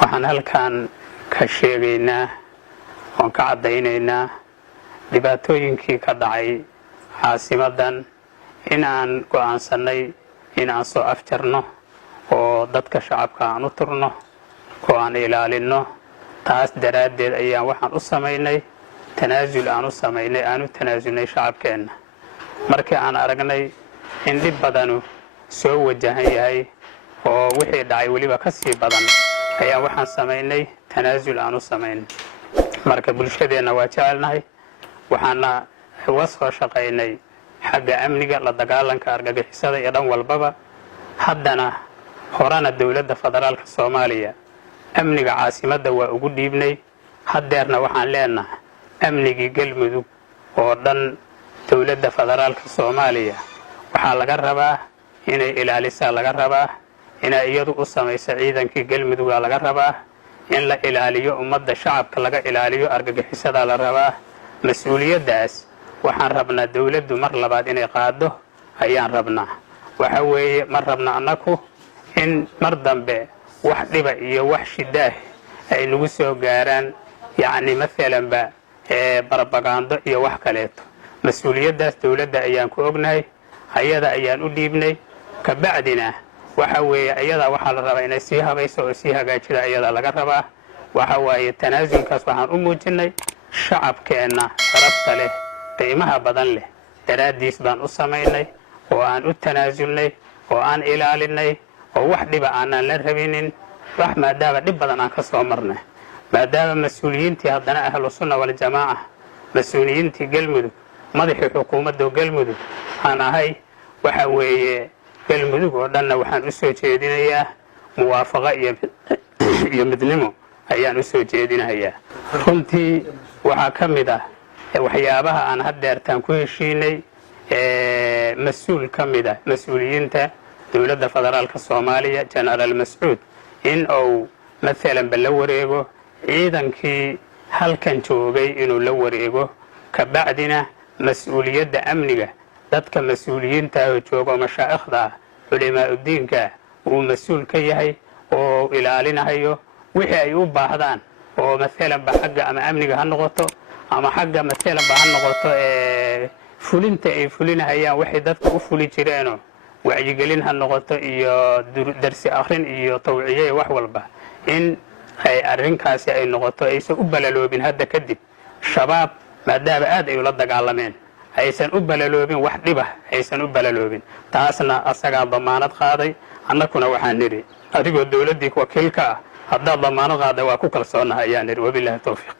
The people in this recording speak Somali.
waxaan halkan ka sheegaynaa oon ka caddaynaynaa dhibaatooyinkii ka dhacay caasimadan in aan go'aansannay in aan soo afjarno oo dadka shacabka aan u turno oo aan ilaalinno. taas daraaddeed ayaan waxaan u samaynay tanaasul aan u tanaasulnay shacabkeenna. markii aan aragnay in dhib badanu soo wajahan yahay oo wixii dhacay weliba ka sii badan ayaan waxaan samaynay tanaasul aan u samaynay. marka bulshadeenna waa jecelnahay, waxaana uga soo shaqaynay xagga amniga, la dagaalanka argagixisada iyo dhan walbaba. haddana horena dowladda federaalka Soomaaliya amniga caasimadda waa ugu dhiibnay. haddeerna waxaan leenahay amnigii galmudug oo dhan dowladda federaalka Soomaaliya waxaa laga rabaa inay ilaalisaa, laga rabaa inay iyadu u samayso ciidankii galmuduga, laga rabaa in la ilaaliyo ummadda shacabka, laga ilaaliyo argagixisada la rabaa. mas-uuliyaddaas waxaan rabnaa dowladdu mar labaad inay qaado ayaan rabnaa. waxa weeye ma rabna annaku in mar dambe wax dhiba iyo wax shidaah ay nagu soo gaaraan, yacni maalanba barbagaando iyo wax kaleeto. mas-uuliyaddaas dowladda ayaan ku ognahay, ayada ayaan u dhiibnay. kabacdina waxa weeye ayadaa waxaa la rabaa inay sii habayso oo sii hagaajida, ayadaa laga rabaa. waxa waaye tanaasulkaas waxaan u muujinay shacabkeenna sharafta leh, qiimaha badan leh daraaddiis baan u samaynay oo aan u tanaasulnay oo aan ilaalinay oo wax dhiba aanaan la rabinin. wax maadaama dhib badan aan ka soo marnay, maadaama mas-uuliyiintii haddana ahlu sunna waljamaaca, mas-uuliyiintii galmudug, madaxii xukuumadda galmudug aan ahay, waxa weeye galmudug oo dhanna waxaan u soo jeedinayaa muwaafaqo iyo midnimo ayaan u soo jeedinayaa. runtii waxaa ka mid ah waxyaabaha aan haddeertaan ku heshiinay mas-uul ka mid ah mas-uuliyiinta dowladda federaalka Soomaaliya, jenaraal Mascuud, in uu maalanba la wareego ciidankii halkan joogay, inuu la wareego. kabacdina mas-uuliyadda amniga dadka mas-uuliyiinta oo jooga mashaa'ikhda culimaauddiinka uu mas-uul ka yahay oo ilaalinayo wixii ay u baahdaan oo maalanba xagga ama amniga ha noqoto ama xagga maalanba ha noqoto fulinta ay fulinahayaan waxay dadka u fuli jireenoo wacyigelin ha noqoto iyo darsi akhrin iyo tawciye wax walba, in ay arrinkaasi ay noqoto aysan u balaloobin. hadda kadib shabaab maadaama aad ay ula dagaalameen aysan u balaloobin, wax dhiba aysan u balaloobin. taasna asagaa damaanad qaaday. annakuna waxaan nidhi adigoo dowladdii wakiilka ah haddaad damaanad qaaday waa ku kalsoonahay ayaan nidhi. wabilaahi tawfiiq.